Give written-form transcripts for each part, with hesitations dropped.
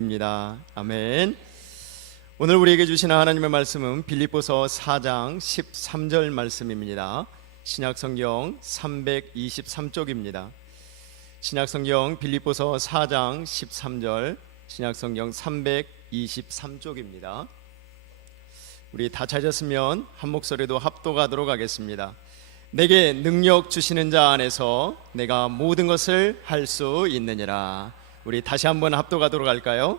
입니다. 아멘. 오늘 우리에게 주시는 하나님의 말씀은 빌립보서 4장 13절 말씀입니다. 신약성경 323쪽입니다. 신약성경 빌립보서 4장 13절, 신약성경 323쪽입니다. 우리 다 찾았으면 한 목소리로 합독하도록 하겠습니다. 내게 능력 주시는 자 안에서 내가 모든 것을 할 수 있느니라. 우리 다시 한번 합독하도록 할까요?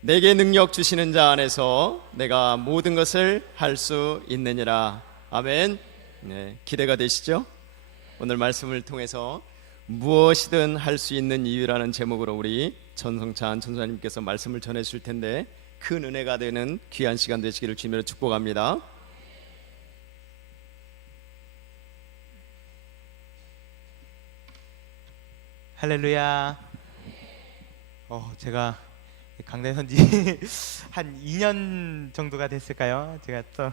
내게 능력 주시는 자 안에서 내가 모든 것을 할 수 있느니라. 아멘. 네, 기대가 되시죠? 오늘 말씀을 통해서 무엇이든 할 수 있는 이유라는 제목으로 우리 전성찬 전사님께서 말씀을 전해 주실 텐데 큰 은혜가 되는 귀한 시간 되시기를 주님으로 축복합니다. 할렐루야. 제가 강단 선지 한 2년 정도가 됐을까요? 제가 또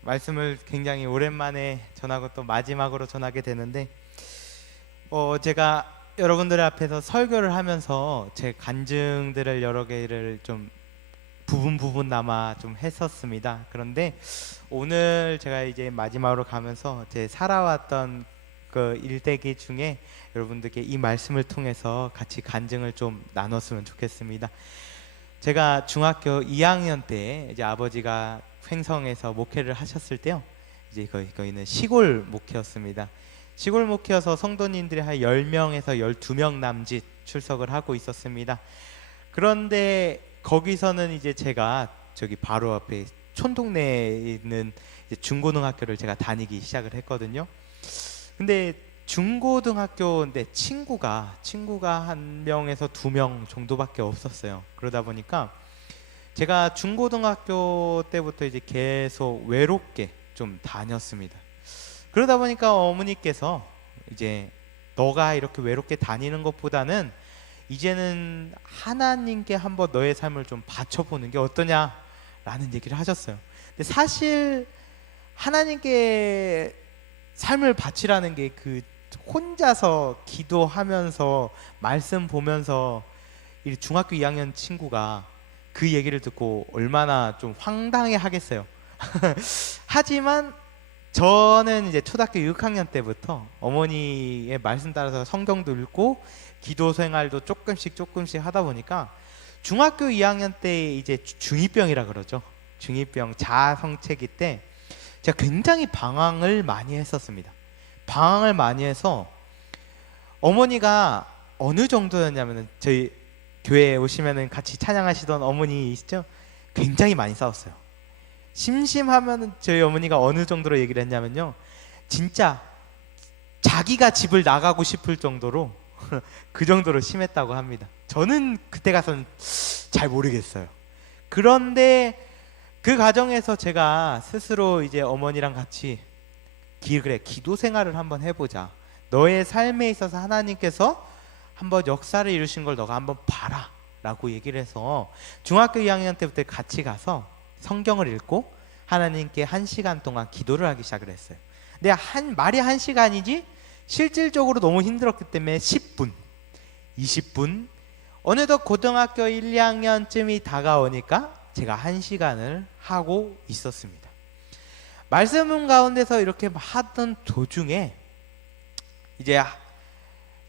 말씀을 굉장히 오랜만에 전하고 또 마지막으로 전하게 되는데, 제가 여러분들 앞에서 설교를 하면서 제 간증들을 여러 개를 좀 부분남아 좀 했었습니다. 그런데 오늘 제가 이제 마지막으로 가면서 제 살아왔던 그 일대기 중에 여러분들께 이 말씀을 통해서 같이 간증을 좀 나눴으면 좋겠습니다. 제가 중학교 2학년 때 이제 아버지가 횡성에서 목회를 하셨을 때요, 이제 거기는 시골 목회였습니다. 시골 목회여서 성도님들이 한 10명에서 12명 남짓 출석을 하고 있었습니다. 그런데 거기서는 이제 제가 저기 바로 앞에 촌동네에 있는 이제 중고등학교를 제가 다니기 시작을 했거든요. 근데 중고등학교인데 친구가 한 명에서 2명 정도밖에 없었어요. 그러다 보니까 제가 중고등학교 때부터 이제 계속 외롭게 좀 다녔습니다. 그러다 보니까 어머니께서 이제 너가 이렇게 외롭게 다니는 것보다는 이제는 하나님께 한번 너의 삶을 좀 바쳐보는 게 어떠냐라는 얘기를 하셨어요. 근데 사실 하나님께 삶을 바치라는 게 그 혼자서 기도하면서 말씀 보면서 이 중학교 2학년 친구가 그 얘기를 듣고 얼마나 좀 황당해 하겠어요. 하지만 저는 이제 초등학교 6학년 때부터 어머니의 말씀 따라서 성경도 읽고 기도 생활도 조금씩 하다 보니까 중학교 2학년 때 이제 중2병이라 그러죠. 중2병 자아성체기 때 제가 굉장히 방황을 많이 했었습니다. 방황을 많이 해서 어머니가 어느 정도였냐면은 저희 교회에 오시면은 같이 찬양하시던 어머니이시죠? 굉장히 많이 싸웠어요. 심심하면은 저희 어머니가 어느 정도로 얘기를 했냐면요, 진짜 자기가 집을 나가고 싶을 정도로 그 정도로 심했다고 합니다. 저는 그때 가서는 잘 모르겠어요. 그런데 그 과정에서 제가 스스로 이제 어머니랑 같이 기도 생활을 한번 해보자. 너의 삶에 있어서 하나님께서 한번 역사를 이루신 걸 너가 한번 봐라 라고 얘기를 해서 중학교 2학년 때부터 같이 가서 성경을 읽고 하나님께 1시간 동안 기도를 하기 시작을 했어요. 근데 말이 1시간이지 실질적으로 너무 힘들었기 때문에 10분, 20분, 어느덧 고등학교 1, 2학년쯤이 다가오니까 제가 1시간을 하고 있었습니다. 말씀 가운데서 이렇게 하던 도중에 이제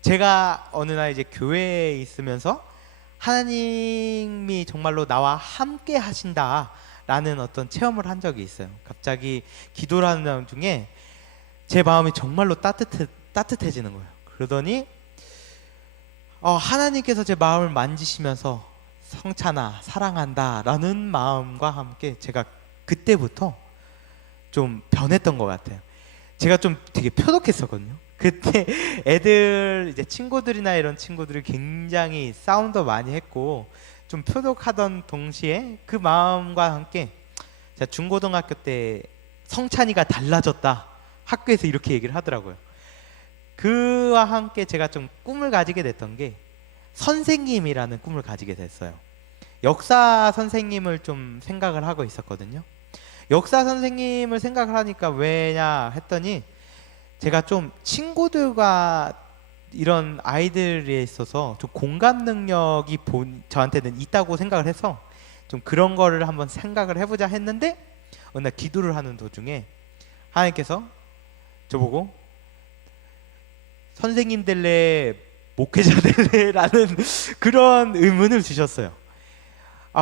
제가 어느 날 이제 교회에 있으면서 하나님이 정말로 나와 함께 하신다라는 어떤 체험을 한 적이 있어요. 갑자기 기도를 하는 중에 제 마음이 정말로 따뜻해지는 거예요. 그러더니 하나님께서 제 마음을 만지시면서 성찬아 사랑한다 라는 마음과 함께 제가 그때부터 좀 변했던 것 같아요. 제가 좀 되게 표독했었거든요. 그때 애들 이제 친구들이나 이런 친구들이 굉장히 싸움도 많이 했고 좀 표독하던 동시에 그 마음과 함께 제가 중고등학교 때 성찬이가 달라졌다, 학교에서 이렇게 얘기를 하더라고요. 그와 함께 제가 좀 꿈을 가지게 됐던 게 선생님이라는 꿈을 가지게 됐어요. 역사 선생님을 좀 생각을 하고 있었거든요. 역사 선생님을 생각을 하니까 왜냐 했더니 제가 좀 친구들과 이런 아이들에 있어서 좀 공감 능력이 저한테는 있다고 생각을 해서 좀 그런 거를 한번 생각을 해보자 했는데 어느 날 기도를 하는 도중에 하나님께서 저보고 선생님 될래 목회자 될래라는 그런 의문을 주셨어요.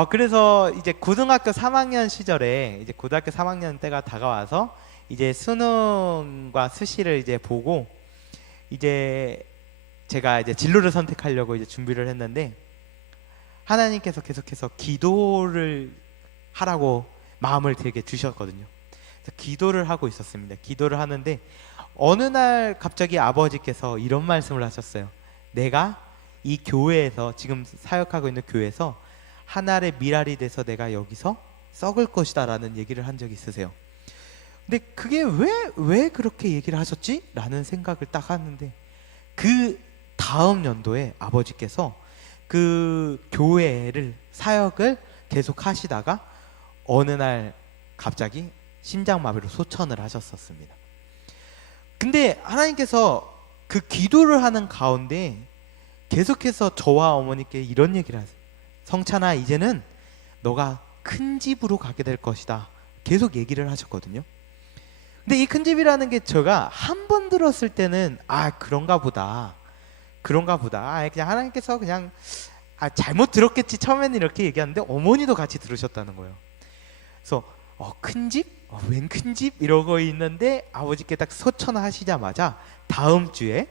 그래서 이제 고등학교 3학년 시절에 이제 고등학교 3학년 때가 다가와서 이제 수능과 수시를 이제 보고 이제 제가 이제 진로를 선택하려고 이제 준비를 했는데 하나님께서 계속해서 기도를 하라고 마음을 되게 주셨거든요. 그래서 기도를 하고 있었습니다. 기도를 하는데 어느 날 갑자기 아버지께서 이런 말씀을 하셨어요. 내가 이 교회에서 지금 사역하고 있는 교회에서 하늘의 미랄이 돼서 내가 여기서 썩을 것이다 라는 얘기를 한 적이 있으세요. 근데 그게 왜 그렇게 얘기를 하셨지? 라는 생각을 딱 하는데 그 다음 연도에 아버지께서 그 교회를 사역을 계속 하시다가 어느 날 갑자기 심장마비로 소천을 하셨었습니다. 근데 하나님께서 그 기도를 하는 가운데 계속해서 저와 어머니께 이런 얘기를 하세요. 성찬아, 이제는 너가 큰 집으로 가게 될 것이다. 계속 얘기를 하셨거든요. 근데 이 큰 집이라는 게 제가 한 번 들었을 때는 그런가 보다 그냥 하나님께서 그냥 잘못 들었겠지 처음에는 이렇게 얘기하는데 어머니도 같이 들으셨다는 거예요. 그래서 큰 집? 웬 큰 집? 이러고 있는데 아버지께 딱 소천하시자마자 다음 주에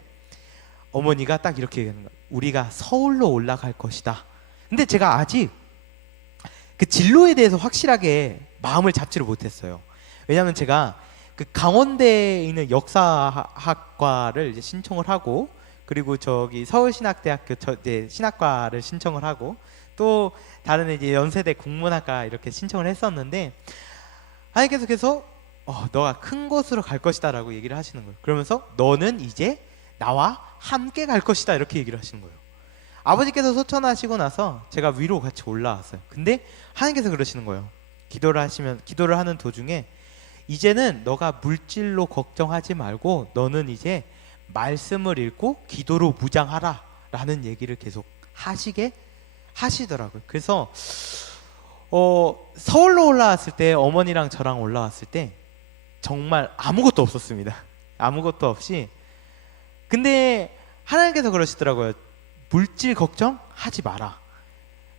어머니가 딱 이렇게 얘기하는 거예요. 우리가 서울로 올라갈 것이다. 근데 제가 아직 그 진로에 대해서 확실하게 마음을 잡지를 못했어요. 왜냐하면 제가 그 강원대에 있는 역사학과를 이제 신청을 하고 그리고 저기 서울신학대학교 이제 신학과를 신청을 하고 또 다른 이제 연세대 국문학과 이렇게 신청을 했었는데 하나님께서 계속 너가 큰 곳으로 갈 것이다라고 얘기를 하시는 거예요. 그러면서 너는 이제 나와 함께 갈 것이다 이렇게 얘기를 하시는 거예요. 아버지께서 소천하시고 나서 제가 위로 같이 올라왔어요. 근데 하나님께서 그러시는 거예요. 기도를 하는 도중에 이제는 너가 물질로 걱정하지 말고 너는 이제 말씀을 읽고 기도로 무장하라 라는 얘기를 계속 하시더라고요. 그래서 서울로 올라왔을 때 어머니랑 저랑 올라왔을 때 정말 아무것도 없었습니다. 아무것도 없이. 근데 하나님께서 그러시더라고요. 물질 걱정하지 마라.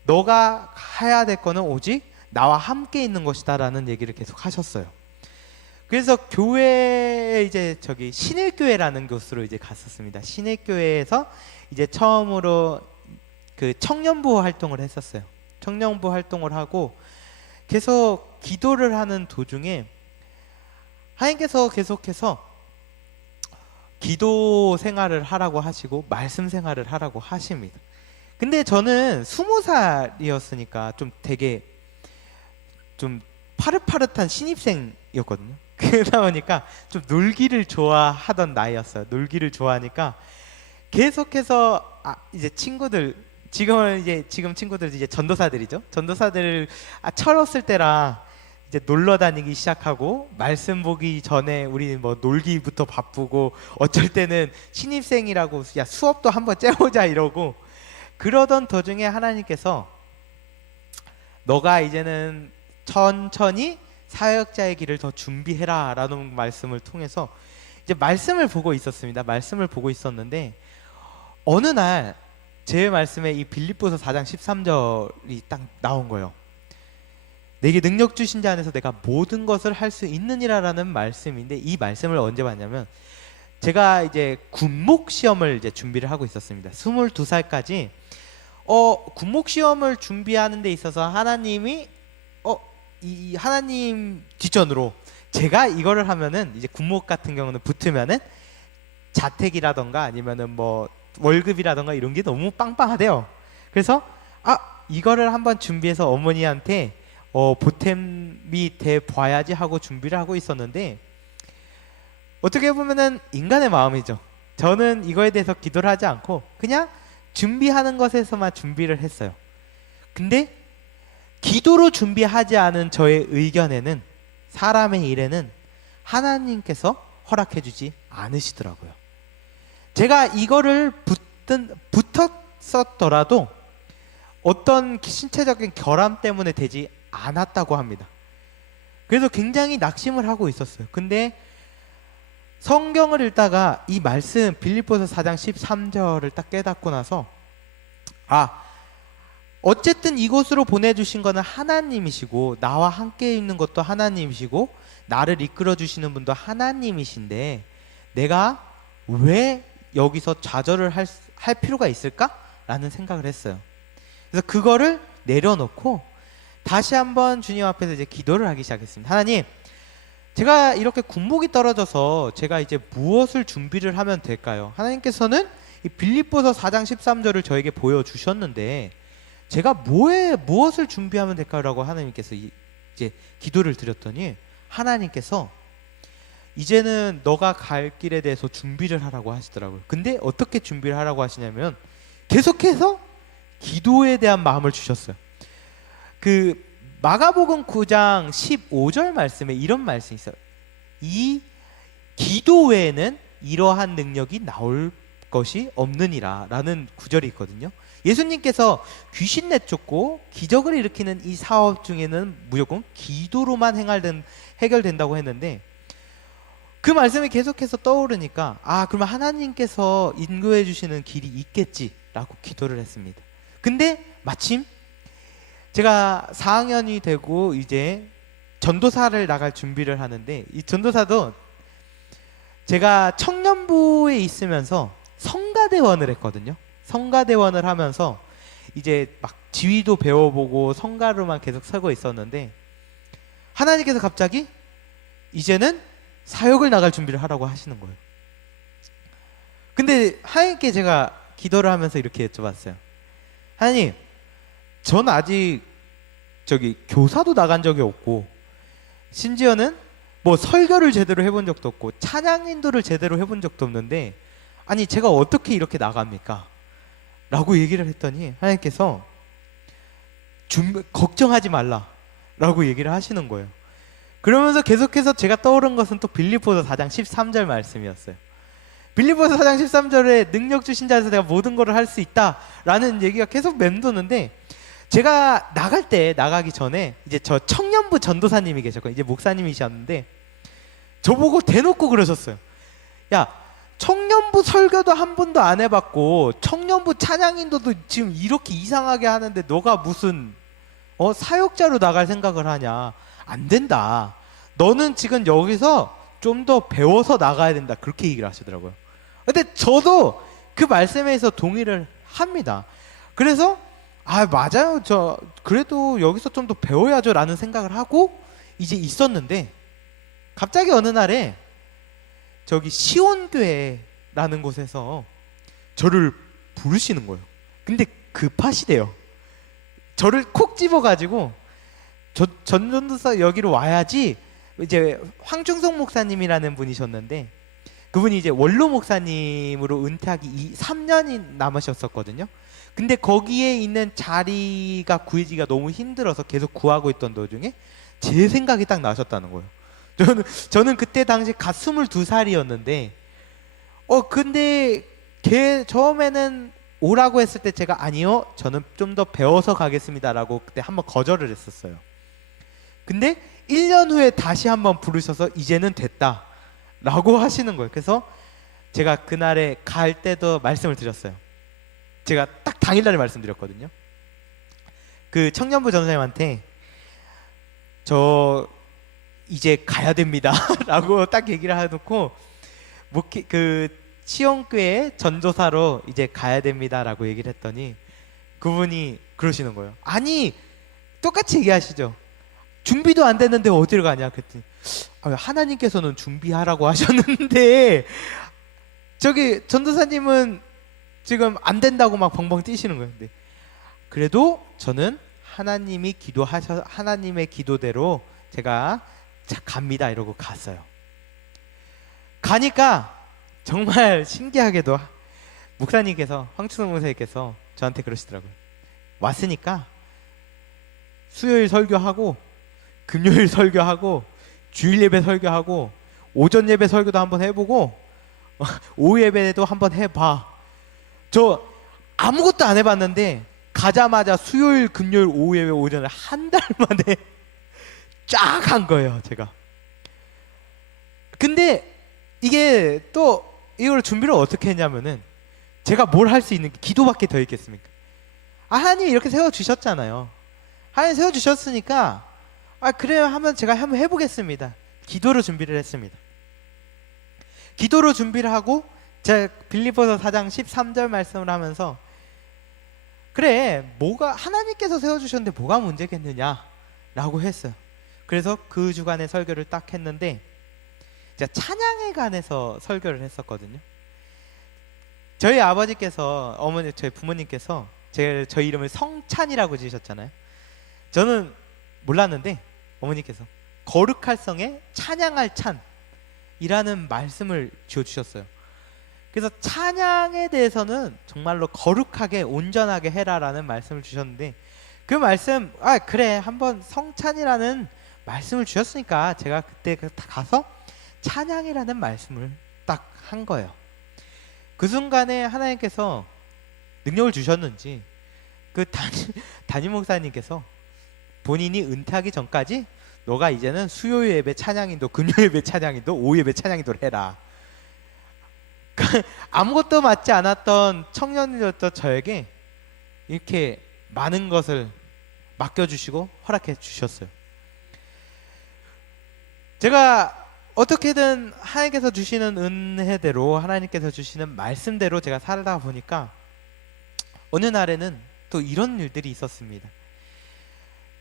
너가 해야 될 거는 오직 나와 함께 있는 것이다 라는 얘기를 계속 하셨어요. 그래서 교회에 이제 저기 신일교회라는 곳으로 이제 갔었습니다. 신일교회에서 이제 처음으로 그 청년부 활동을 했었어요. 청년부 활동을 하고 계속 기도를 하는 도중에 하나님께서 계속해서 기도 생활을 하라고 하시고 말씀 생활을 하라고 하십니다. 근데 저는 20살이었으니까 좀 되게 좀 파릇파릇한 신입생이었거든요. 그러다 보니까 좀 놀기를 좋아하던 나이였어요. 놀기를 좋아하니까 계속해서 이제 친구들 지금 친구들 이제 전도사들이죠. 전도사들을 철없을 때라 이제 놀러 다니기 시작하고 말씀 보기 전에 우리 뭐 놀기부터 바쁘고 어쩔 때는 신입생이라고 야 수업도 한번 째보자 이러고 그러던 도중에 하나님께서 너가 이제는 천천히 사역자의 길을 더 준비해라 라는 말씀을 통해서 이제 말씀을 보고 있었습니다. 말씀을 보고 있었는데 어느 날 제 말씀에 이 빌립보서 4장 13절이 딱 나온 거예요. 내게 능력 주신 자 안에서 내가 모든 것을 할 수 있느니라 라는 말씀인데 이 말씀을 언제 봤냐면 제가 이제 군목 시험을 이제 준비를 하고 있었습니다. 22살까지 군목 시험을 준비하는 데 있어서 하나님이 이 하나님 뒷전으로 제가 이거를 하면은 이제 군목 같은 경우는 붙으면은 자택이라던가 아니면은 뭐 월급이라던가 이런 게 너무 빵빵하대요. 그래서 이거를 한번 준비해서 어머니한테 보탬이 돼 봐야지 하고 준비를 하고 있었는데 어떻게 보면은 인간의 마음이죠. 저는 이거에 대해서 기도를 하지 않고 그냥 준비하는 것에서만 준비를 했어요. 근데 기도로 준비하지 않은 저의 의견에는 사람의 일에는 하나님께서 허락해 주지 않으시더라고요. 제가 이거를 붙었었더라도 어떤 신체적인 결함 때문에 되지 않았다고 합니다. 그래서 굉장히 낙심을 하고 있었어요. 근데 성경을 읽다가 이 말씀 빌립보서 4장 13절을 딱 깨닫고 나서 어쨌든 이곳으로 보내주신 거는 하나님이시고 나와 함께 있는 것도 하나님이시고 나를 이끌어 주시는 분도 하나님이신데 내가 왜 여기서 좌절을 할 필요가 있을까라는 생각을 했어요. 그래서 그거를 내려놓고 다시 한번 주님 앞에서 이제 기도를 하기 시작했습니다. 하나님, 제가 이렇게 군복이 떨어져서 제가 이제 무엇을 준비를 하면 될까요? 하나님께서는 이 빌립보서 4장 13절을 저에게 보여주셨는데 제가 무엇을 준비하면 될까요? 라고 하나님께서 이제 기도를 드렸더니 하나님께서 이제는 너가 갈 길에 대해서 준비를 하라고 하시더라고요. 근데 어떻게 준비를 하라고 하시냐면 계속해서 기도에 대한 마음을 주셨어요. 그 마가복음 9장 15절 말씀에 이런 말씀이 있어요. 이 기도 외에는 이러한 능력이 나올 것이 없느니라 라는 구절이 있거든요. 예수님께서 귀신 내쫓고 기적을 일으키는 이 사업 중에는 무조건 기도로만 해결된다고 했는데 그 말씀이 계속해서 떠오르니까 그러면 하나님께서 인도해 주시는 길이 있겠지라고 기도를 했습니다. 근데 마침 제가 4학년이 되고 이제 전도사를 나갈 준비를 하는데 이 전도사도 제가 청년부에 있으면서 성가대원을 했거든요. 성가대원을 하면서 이제 막 지휘도 배워보고 성가로만 계속 서고 있었는데 하나님께서 갑자기 이제는 사역을 나갈 준비를 하라고 하시는 거예요. 근데 하나님께 제가 기도를 하면서 이렇게 여쭤봤어요. 하나님, 전 아직 교사도 나간 적이 없고 심지어는 뭐 설교를 제대로 해본 적도 없고 찬양 인도를 제대로 해본 적도 없는데 아니 제가 어떻게 이렇게 나갑니까? 라고 얘기를 했더니 하나님께서 걱정하지 말라 라고 얘기를 하시는 거예요. 그러면서 계속해서 제가 떠오른 것은 또 빌립보서 4장 13절 말씀이었어요. 빌립보서 4장 13절에 능력 주신 자에서 내가 모든 것을 할 수 있다라는 얘기가 계속 맴도는데 제가 나가기 전에 이제 저 청년부 전도사님이 계셨거든요. 이제 목사님이셨는데 저보고 대놓고 그러셨어요. 야, 청년부 설교도 한 번도 안 해봤고 청년부 찬양인도도 지금 이렇게 이상하게 하는데 너가 무슨 사역자로 나갈 생각을 하냐. 안 된다. 너는 지금 여기서 좀 더 배워서 나가야 된다. 그렇게 얘기를 하시더라고요. 근데 저도 그 말씀에서 동의를 합니다. 그래서 맞아요. 저 그래도 여기서 좀 더 배워야죠 라는 생각을 하고 이제 있었는데 갑자기 어느 날에 저기 시온교회라는 곳에서 저를 부르시는 거예요. 근데 급하시대요. 저를 콕 집어가지고 전도사 여기로 와야지. 이제 황충성 목사님이라는 분이셨는데 그분이 이제 원로 목사님으로 은퇴하기 3년이 남으셨었거든요. 근데 거기에 있는 자리가 구해지기가 너무 힘들어서 계속 구하고 있던 도중에 제 생각이 딱 나셨다는 거예요. 저는 그때 당시 갓 22살이었는데 근데 처음에는 오라고 했을 때 제가 아니요, 저는 좀 더 배워서 가겠습니다라고 그때 한번 거절을 했었어요. 근데 1년 후에 다시 한번 부르셔서 이제는 됐다 라고 하시는 거예요. 그래서 제가 그날에 갈 때도 말씀을 드렸어요. 제가 딱 당일날에 말씀드렸거든요. 그 청년부 전사님한테 저 이제 가야 됩니다 라고 딱 얘기를 해놓고 그 시온교회 전도사로 이제 가야 됩니다 라고 얘기를 했더니 그분이 그러시는 거예요. 아니 똑같이 얘기하시죠. 준비도 안 됐는데 어디를 가냐 그랬더니 하나님께서는 준비하라고 하셨는데 저기 전도사님은 지금 안 된다고 막 벙벙 뛰시는 거예요. 근데 그래도 저는 하나님의 기도대로 제가 갑니다 이러고 갔어요. 가니까 정말 신기하게도 목사님께서 황춘호 목사님께서 저한테 그러시더라고요. 왔으니까 수요일 설교하고 금요일 설교하고 주일 예배 설교하고 오전 예배 설교도 한번 해보고 오후 예배도 한번 해봐. 저 아무것도 안 해봤는데 가자마자 수요일 금요일 오후 예배 오전에 한 달 만에 쫙 한 거예요 제가. 근데 이게 또 이걸 준비를 어떻게 했냐면은 제가 뭘 할 수 있는 게 기도밖에 더 있겠습니까? 하나님 이렇게 세워주셨잖아요. 하나님 세워주셨으니까 그래요 하면 제가 한번 해보겠습니다. 기도로 준비를 했습니다. 기도로 준비를 하고 제가 빌립보서 4장 13절 말씀을 하면서 그래 뭐가 하나님께서 세워주셨는데 뭐가 문제겠느냐 라고 했어요. 그래서 그 주간에 설교를 딱 했는데 제가 찬양에 관해서 설교를 했었거든요. 저희 아버지께서 어머니 저희 부모님께서 저희 이름을 성찬이라고 지으셨잖아요. 저는 몰랐는데 어머니께서 거룩할 성에 찬양할 찬이라는 말씀을 지어주셨어요. 그래서 찬양에 대해서는 정말로 거룩하게 온전하게 해라라는 말씀을 주셨는데 그 말씀 그래 한번 성찬이라는 말씀을 주셨으니까 제가 그때 가서 찬양이라는 말씀을 딱 한 거예요. 그 순간에 하나님께서 능력을 주셨는지 그 담임 목사님께서 본인이 은퇴하기 전까지 너가 이제는 수요일 예배 찬양인도 금요일 예배 찬양인도 오후 예배 찬양인도를 해라. 아무것도 맞지 않았던 청년이었던 저에게 이렇게 많은 것을 맡겨주시고 허락해 주셨어요. 제가 어떻게든 하나님께서 주시는 은혜대로 하나님께서 주시는 말씀대로 제가 살다 보니까 어느 날에는 또 이런 일들이 있었습니다.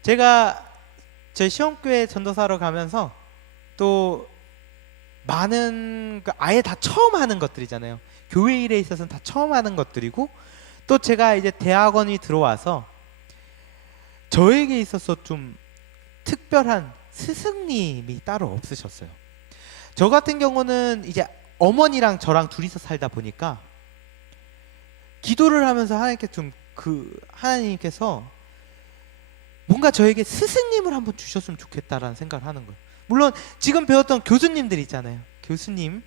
제가 저희 시험교회 전도사로 가면서 또 많은 아예 다 처음 하는 것들이잖아요. 교회 일에 있어서는 다 처음 하는 것들이고 또 제가 이제 대학원이 들어와서 저에게 있어서 좀 특별한 스승님이 따로 없으셨어요. 저 같은 경우는 이제 어머니랑 저랑 둘이서 살다 보니까 기도를 하면서 하나님께서 뭔가 저에게 스승님을 한번 주셨으면 좋겠다라는 생각을 하는 거예요. 물론 지금 배웠던 교수님들 있잖아요. 교수님.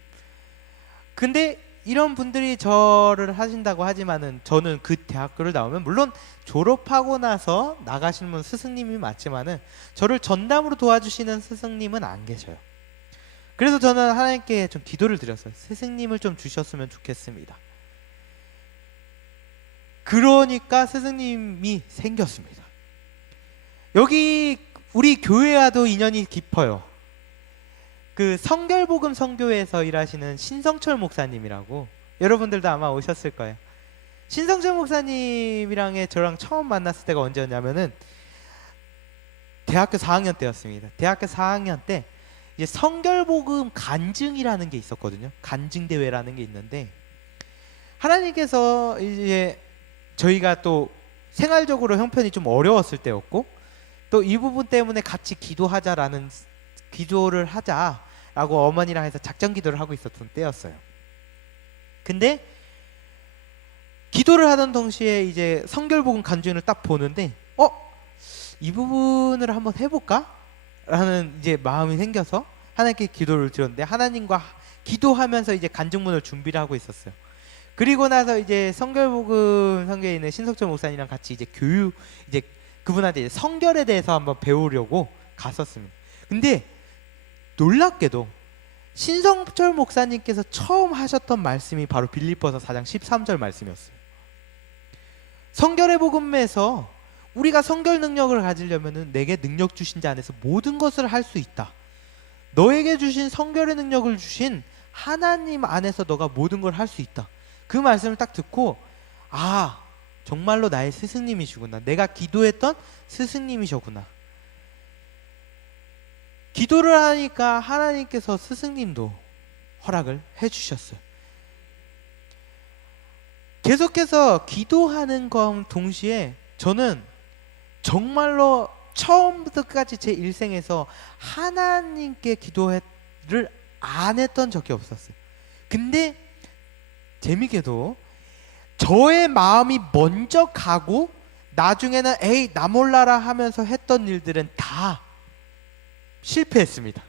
근데 이런 분들이 저를 하신다고 하지만은 저는 그 대학교를 나오면 물론 졸업하고 나서 나가시는 분 스승님이 맞지만은 저를 전담으로 도와주시는 스승님은 안 계셔요. 그래서 저는 하나님께 좀 기도를 드렸어요. 스승님을 좀 주셨으면 좋겠습니다. 그러니까 스승님이 생겼습니다. 여기 우리 교회와도 인연이 깊어요. 그 성결복음 선교회에서 일하시는 신성철 목사님이라고 여러분들도 아마 오셨을 거예요. 신성철 목사님이랑 저랑 처음 만났을 때가 언제였냐면은 대학교 4학년 때였습니다. 대학교 4학년 때 이제 성결복음 간증이라는 게 있었거든요. 간증 대회라는 게 있는데 하나님께서 이제 저희가 또 생활적으로 형편이 좀 어려웠을 때였고 또 이 부분 때문에 같이 기도를 하자라고 어머니랑 해서 작전 기도를 하고 있었던 때였어요. 근데 기도를 하던 동시에 이제 성결복음 간증을 딱 보는데 이 부분을 한번 해볼까? 라는 이제 마음이 생겨서 하나님께 기도를 드렸는데 하나님과 기도하면서 이제 간증문을 준비를 하고 있었어요. 그리고 나서 이제 성결복음 선교에 있는 신석철 목사님이랑 같이 이제 이제 그분한테 이제 성결에 대해서 한번 배우려고 갔었습니다. 근데 놀랍게도 신성철 목사님께서 처음 하셨던 말씀이 바로 빌립보서 4장 13절 말씀이었어요. 성결의 복음에서 우리가 성결 능력을 가지려면은 내게 능력 주신 자 안에서 모든 것을 할 수 있다. 너에게 주신 성결의 능력을 주신 하나님 안에서 너가 모든 걸 할 수 있다. 그 말씀을 딱 듣고 정말로 나의 스승님이시구나. 내가 기도했던 스승님이셨구나. 기도를 하니까 하나님께서 스승님도 허락을 해주셨어요. 계속해서 기도하는 것 동시에 저는 정말로 처음부터 끝까지 제 일생에서 하나님께 기도를 안 했던 적이 없었어요. 근데 재미게도 저의 마음이 먼저 가고 나중에는 나 몰라라 하면서 했던 일들은 다 실패했습니다.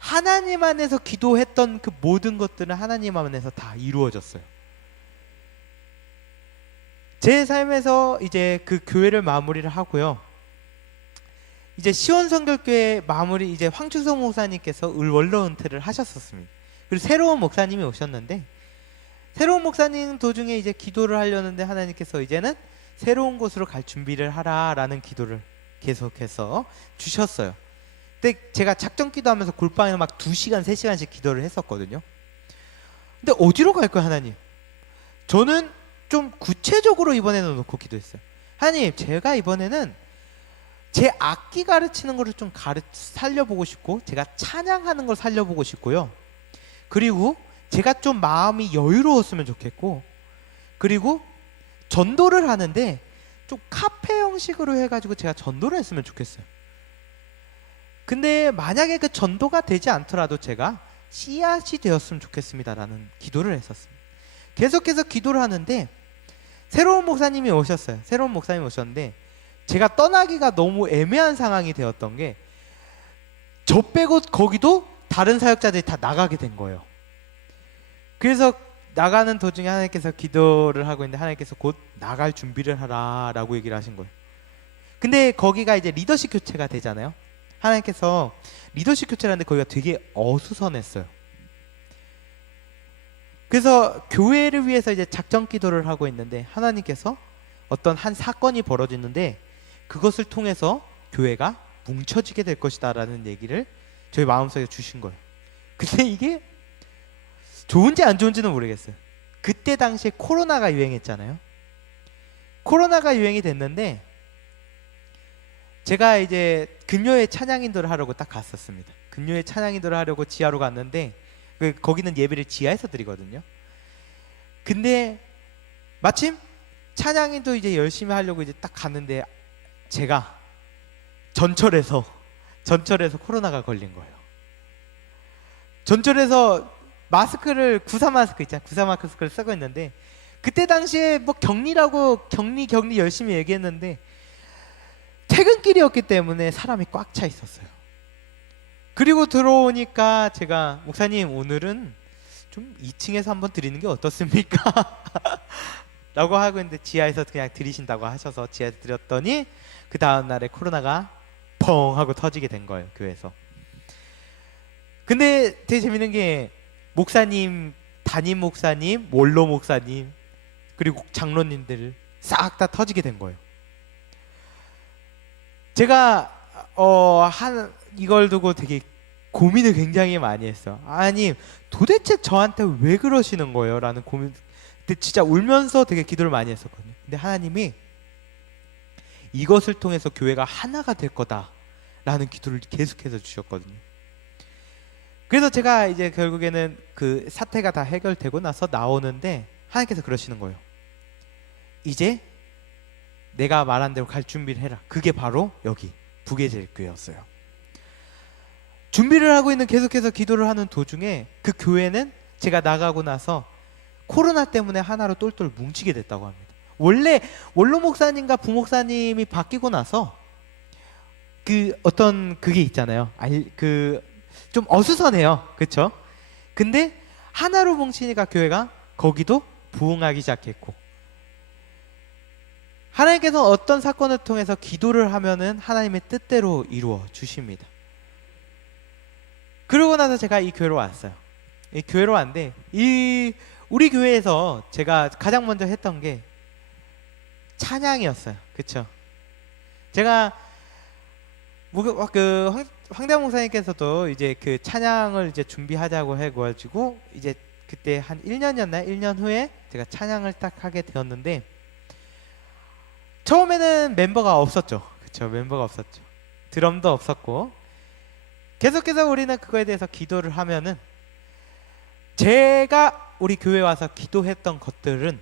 하나님 안에서 기도했던 그 모든 것들은 하나님 안에서 다 이루어졌어요. 제 삶에서 이제 그 교회를 마무리를 하고요. 이제 시원성결교회 마무리, 이제 황충성 목사님께서 원로 은퇴를 하셨었습니다. 그리고 새로운 목사님이 오셨는데, 새로운 목사님 도중에 이제 기도를 하려는데 하나님께서 이제는 새로운 곳으로 갈 준비를 하라라는 기도를 계속해서 주셨어요. 근데 제가 작정 기도하면서 골방에서 막 2시간, 3시간씩 기도를 했었거든요. 근데 어디로 갈 거야 하나님? 저는 좀 구체적으로 이번에는 놓고 기도했어요. 하나님, 제가 이번에는 제 악기 가르치는 거를 좀 살려보고 싶고, 제가 찬양하는 걸 살려보고 싶고요. 그리고 제가 좀 마음이 여유로웠으면 좋겠고, 그리고 전도를 하는데 좀 카페 형식으로 해가지고 제가 전도를 했으면 좋겠어요. 근데 만약에 그 전도가 되지 않더라도 제가 씨앗이 되었으면 좋겠습니다라는 기도를 했었습니다. 계속해서 기도를 하는데 새로운 목사님이 오셨어요. 새로운 목사님이 오셨는데 제가 떠나기가 너무 애매한 상황이 되었던 게, 저 빼고 거기도 다른 사역자들이 다 나가게 된 거예요. 그래서 나가는 도중에 하나님께서 기도를 하고 있는데 하나님께서 곧 나갈 준비를 하라 라고 얘기를 하신 거예요. 근데 거기가 이제 리더십 교체가 되잖아요. 하나님께서 리더십 교체를 하는데 거기가 되게 어수선했어요. 그래서 교회를 위해서 이제 작정 기도를 하고 있는데 하나님께서 어떤 한 사건이 벌어지는데 그것을 통해서 교회가 뭉쳐지게 될 것이다 라는 얘기를 저희 마음속에 주신 거예요. 근데 이게 좋은지 안 좋은지는 모르겠어요. 그때 당시에 코로나가 유행했잖아요. 코로나가 유행이 됐는데 제가 이제 금요일 찬양 인도를 하려고 딱 갔었습니다. 금요일 찬양 인도를 하려고 지하로 갔는데 거기는 예배를 지하에서 드리거든요. 근데 마침 찬양 인도 이제 열심히 하려고 이제 딱 갔는데 제가 전철에서 코로나가 걸린 거예요. 전철에서 마스크를 구사 마스크 있잖아요. 구사 마스크를 쓰고 있는데 그때 당시에 뭐 격리라고 격리 열심히 얘기했는데 퇴근길이었기 때문에 사람이 꽉 차 있었어요. 그리고 들어오니까 제가 목사님 오늘은 좀 2층에서 한번 드리는 게 어떻습니까? 라고 하고 있는데 지하에서 그냥 드리신다고 하셔서 지하에서 드렸더니 그 다음 날에 코로나가 펑 하고 터지게 된 거예요, 교회에서. 근데 되게 재밌는 게 목사님, 담임 목사님, 원로 목사님 그리고 장로님들 싹 다 터지게 된 거예요. 제가 이걸 두고 되게 고민을 굉장히 많이 했어. 아니 도대체 저한테 왜 그러시는 거예요? 라는 고민. 근데 진짜 울면서 되게 기도를 많이 했었거든요. 근데 하나님이 이것을 통해서 교회가 하나가 될 거다 라는 기도를 계속해서 주셨거든요. 그래서 제가 이제 결국에는 그 사태가 다 해결되고 나서 나오는데 하나님께서 그러시는 거예요. 이제 내가 말한 대로 갈 준비를 해라. 그게 바로 여기 북예제일교회였어요. 준비를 하고 있는, 계속해서 기도를 하는 도중에 그 교회는 제가 나가고 나서 코로나 때문에 하나로 똘똘 뭉치게 됐다고 합니다. 원래 원로 목사님과 부목사님이 바뀌고 나서 그 어떤 그게 있잖아요. 좀 어수선해요. 그렇죠? 근데 하나로 뭉치니까 교회가 거기도 부흥하기 시작했고, 하나님께서 어떤 사건을 통해서 기도를 하면은 하나님의 뜻대로 이루어 주십니다. 그러고 나서 제가 이 교회로 왔어요. 이 교회로 왔는데 우리 교회에서 제가 가장 먼저 했던 게 찬양이었어요. 그렇죠? 제가 황대영 목사님께서도 이제 그 찬양을 이제 준비하자고 해가지고 이제 그때 한 1년이었나요? 1년 후에 제가 찬양을 딱 하게 되었는데 처음에는 멤버가 없었죠. 그렇죠? 멤버가 없었죠. 드럼도 없었고 계속해서 우리는 그거에 대해서 기도를 하면은 제가 우리 교회 와서 기도했던 것들은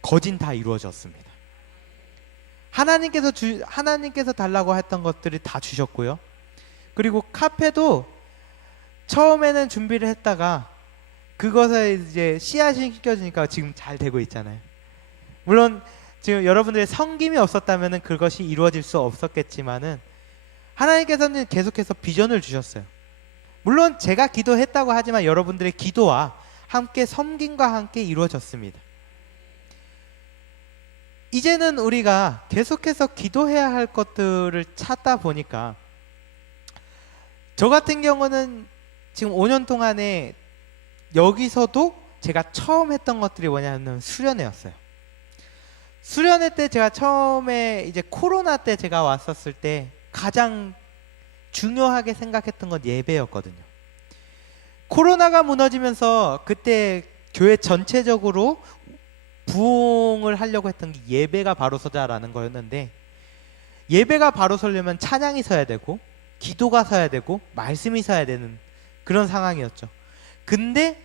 거진 다 이루어졌습니다. 하나님께서 달라고 했던 것들이 다 주셨고요. 그리고 카페도 처음에는 준비를 했다가 그것에 이제 씨앗이 시켜주니까 지금 잘 되고 있잖아요. 물론 지금 여러분들의 섬김이 없었다면 그것이 이루어질 수 없었겠지만은 하나님께서는 계속해서 비전을 주셨어요. 물론 제가 기도했다고 하지만 여러분들의 기도와 함께 섬김과 함께 이루어졌습니다. 이제는 우리가 계속해서 기도해야 할 것들을 찾다 보니까 저 같은 경우는 지금 5년 동안에 여기서도 제가 처음 했던 것들이 뭐냐면 수련회였어요. 수련회 때 제가 처음에 이제 코로나 때 제가 왔었을 때 가장 중요하게 생각했던 건 예배였거든요. 코로나가 무너지면서 그때 교회 전체적으로 부흥을 하려고 했던 게 예배가 바로 서자라는 거였는데, 예배가 바로 서려면 찬양이 서야 되고 기도가 서야 되고 말씀이 서야 되는 그런 상황이었죠. 근데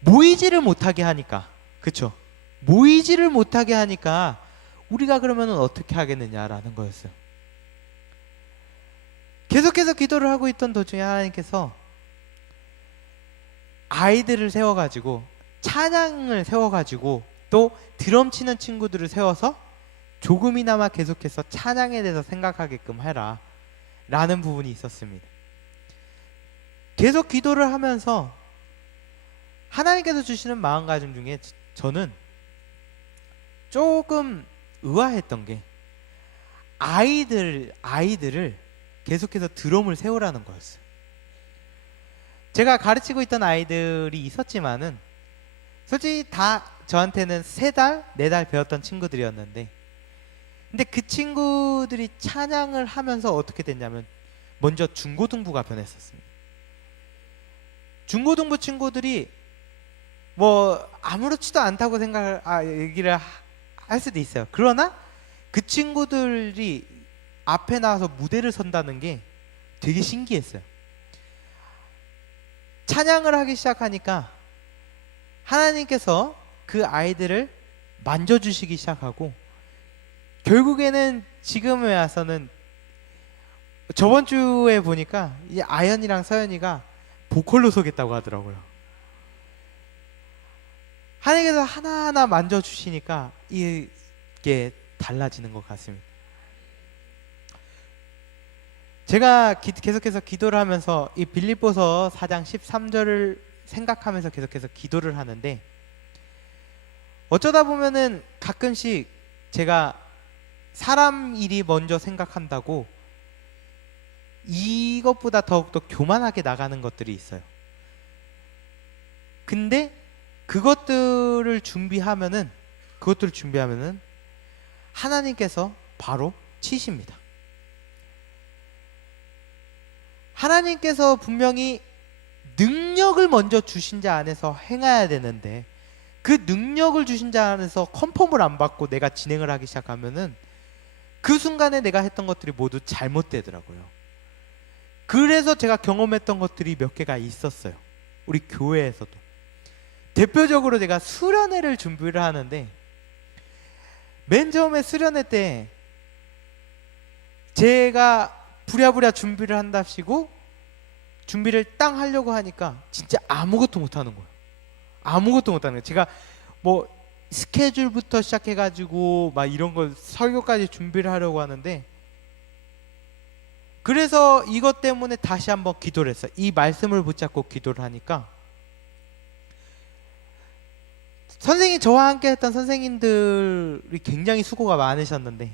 모이지를 못하게 하니까, 그쵸? 모이지를 못하게 하니까 우리가 그러면 어떻게 하겠느냐라는 거였어요. 계속해서 기도를 하고 있던 도중에 하나님께서 아이들을 세워가지고 찬양을 세워가지고 또 드럼 치는 친구들을 세워서 조금이나마 계속해서 찬양에 대해서 생각하게끔 해라 라는 부분이 있었습니다. 계속 기도를 하면서 하나님께서 주시는 마음가짐 중에 저는 조금 의아했던 게 아이들을 계속해서 드럼을 세우라는 거였어요. 제가 가르치고 있던 아이들이 있었지만은 솔직히 다 저한테는 3달, 4달 배웠던 친구들이었는데, 근데 그 친구들이 찬양을 하면서 어떻게 됐냐면 먼저 중고등부가 변했었습니다. 중고등부 친구들이 뭐 아무렇지도 않다고 얘기를 할 수도 있어요. 그러나 그 친구들이 앞에 나와서 무대를 선다는 게 되게 신기했어요. 찬양을 하기 시작하니까 하나님께서 그 아이들을 만져주시기 시작하고, 결국에는 지금에 와서는 저번 주에 보니까 이 아연이랑 서연이가 보컬로 서겠다고 하더라고요. 하나님께서 하나하나 만져주시니까 이게 달라지는 것 같습니다. 제가 계속해서 기도를 하면서 이 빌립보서 4장 13절을 생각하면서 계속해서 기도를 하는데, 어쩌다 보면은 가끔씩 제가 사람 일이 먼저 생각한다고 이것보다 더욱더 교만하게 나가는 것들이 있어요. 근데 그것들을 준비하면은 하나님께서 바로 치십니다. 하나님께서 분명히 능력을 먼저 주신 자 안에서 행해야 되는데, 그 능력을 주신 자 안에서 컨펌을 안 받고 내가 진행을 하기 시작하면은 그 순간에 내가 했던 것들이 모두 잘못되더라고요. 그래서 제가 경험했던 것들이 몇 개가 있었어요. 우리 교회에서도. 대표적으로 제가 수련회를 준비를 하는데, 맨 처음에 수련회 때 제가 부랴부랴 준비를 한답시고 준비를 땅 하려고 하니까 진짜 아무것도 못하는 거예요. 아무것도 못하는 거예요. 제가 뭐 스케줄부터 시작해가지고 막 이런 걸 설교까지 준비를 하려고 하는데, 그래서 이것 때문에 다시 한번 기도를 했어요. 이 말씀을 붙잡고 기도를 하니까 저와 함께 했던 선생님들이 굉장히 수고가 많으셨는데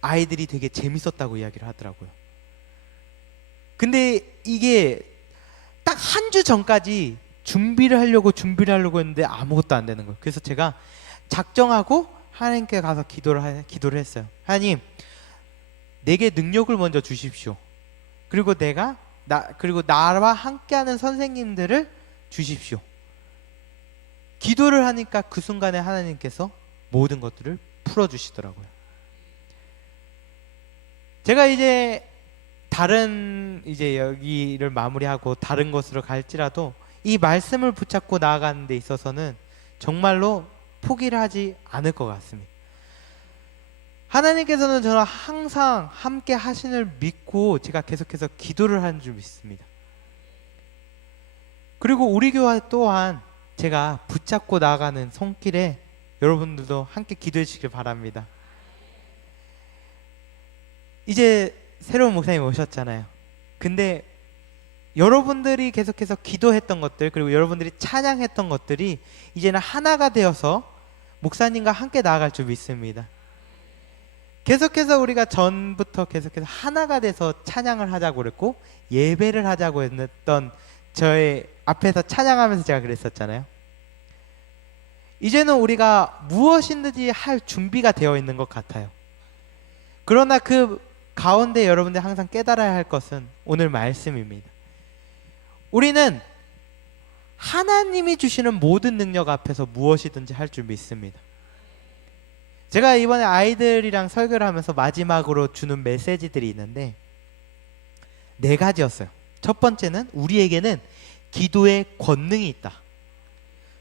아이들이 되게 재밌었다고 이야기를 하더라고요. 근데 이게 딱 한 주 전까지 준비를 하려고 했는데 아무것도 안 되는 거예요. 그래서 제가 작정하고 하나님께 가서 기도를 했어요. 하나님, 내게 능력을 먼저 주십시오. 그리고 나와 함께하는 선생님들을 주십시오. 기도를 하니까 그 순간에 하나님께서 모든 것들을 풀어주시더라고요. 제가 이제 여기를 마무리하고 다른 곳으로 갈지라도 이 말씀을 붙잡고 나아가는 데 있어서는 정말로 포기를 하지 않을 것 같습니다. 하나님께서는 저는 항상 함께 하신을 믿고 제가 계속해서 기도를 하는 줄 믿습니다. 그리고 우리 교회 또한 제가 붙잡고 나아가는 손길에 여러분들도 함께 기도해 주시길 바랍니다. 이제 새로운 목사님 오셨잖아요. 근데 여러분들이 계속해서 기도했던 것들, 그리고 여러분들이 찬양했던 것들이 이제는 하나가 되어서 목사님과 함께 나아갈 줄 믿습니다. 계속해서 우리가 전부터 계속해서 하나가 돼서 찬양을 하자고 그랬고 예배를 하자고 했던, 저의 앞에서 찬양하면서 제가 그랬었잖아요. 이제는 우리가 무엇이든지 할 준비가 되어 있는 것 같아요. 그러나 그 가운데 여러분들 항상 깨달아야 할 것은 오늘 말씀입니다. 우리는 하나님이 주시는 모든 능력 앞에서 무엇이든지 할 줄 믿습니다. 제가 이번에 아이들이랑 설교를 하면서 마지막으로 주는 메시지들이 있는데 4가지였어요. 첫 번째는 우리에게는 기도의 권능이 있다.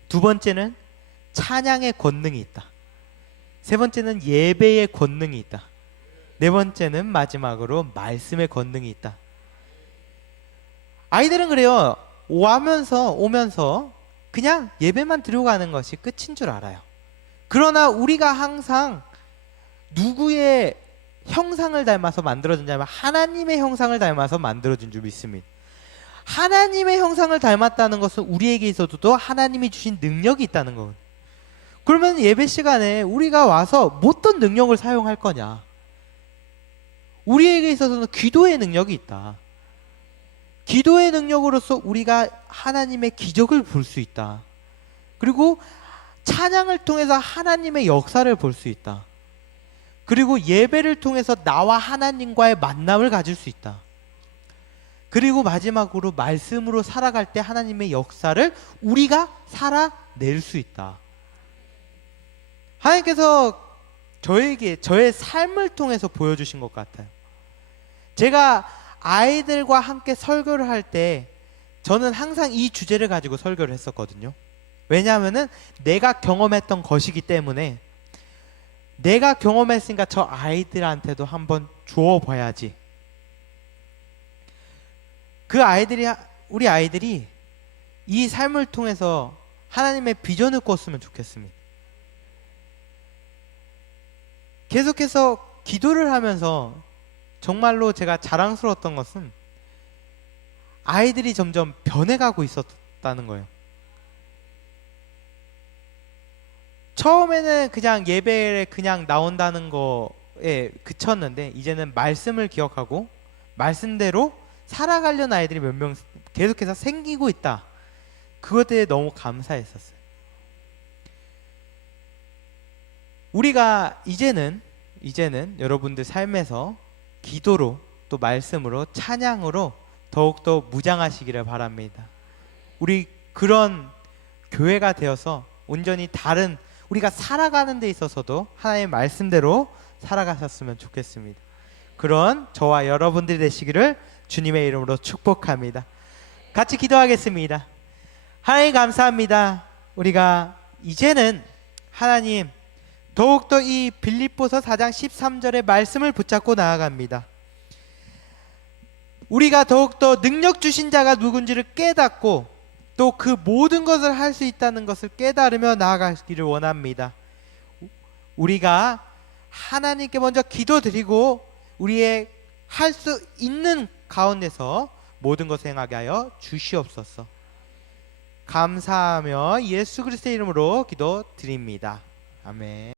두 번째는 찬양의 권능이 있다. 세 번째는 예배의 권능이 있다. 네 번째는 마지막으로 말씀의 권능이 있다. 아이들은 그래요. 오면서 그냥 예배만 드리고 가는 것이 끝인 줄 알아요. 그러나 우리가 항상 누구의 형상을 닮아서 만들어졌냐면 하나님의 형상을 닮아서 만들어진 줄 믿습니다. 하나님의 형상을 닮았다는 것은 우리에게 있어도 하나님이 주신 능력이 있다는 거예요. 그러면 예배 시간에 우리가 와서 어떤 능력을 사용할 거냐? 우리에게 있어서는 기도의 능력이 있다. 기도의 능력으로서 우리가 하나님의 기적을 볼 수 있다. 그리고 찬양을 통해서 하나님의 역사를 볼 수 있다. 그리고 예배를 통해서 나와 하나님과의 만남을 가질 수 있다. 그리고 마지막으로 말씀으로 살아갈 때 하나님의 역사를 우리가 살아낼 수 있다. 하나님께서 저에게 저의 삶을 통해서 보여주신 것 같아요. 제가 아이들과 함께 설교를 할 때 저는 항상 이 주제를 가지고 설교를 했었거든요. 왜냐하면은 내가 경험했던 것이기 때문에, 내가 경험했으니까 저 아이들한테도 한번 주어봐야지. 우리 아이들이 이 삶을 통해서 하나님의 비전을 꿨으면 좋겠습니다. 계속해서 기도를 하면서 정말로 제가 자랑스러웠던 것은 아이들이 점점 변해가고 있었다는 거예요. 처음에는 그냥 예배에 그냥 나온다는 거에 그쳤는데 이제는 말씀을 기억하고 말씀대로 살아가려는 아이들이 몇 명 계속해서 생기고 있다. 그것에 너무 감사했었어요. 우리가 이제는 여러분들 삶에서 기도로 또 말씀으로 찬양으로 더욱더 무장하시기를 바랍니다. 우리 그런 교회가 되어서 온전히 다른, 우리가 살아가는 데 있어서도 하나님의 말씀대로 살아가셨으면 좋겠습니다. 그런 저와 여러분들이 되시기를 주님의 이름으로 축복합니다. 같이 기도하겠습니다. 하나님 감사합니다. 우리가 이제는 하나님 더욱더 이 빌립보서 4장 13절의 말씀을 붙잡고 나아갑니다. 우리가 더욱더 능력 주신 자가 누군지를 깨닫고 또 그 모든 것을 할 수 있다는 것을 깨달으며 나아가기를 원합니다. 우리가 하나님께 먼저 기도드리고 우리의 할 수 있는 가운데서 모든 것을 행하게 하여 주시옵소서. 감사하며 예수 그리스도의 이름으로 기도드립니다. 아멘.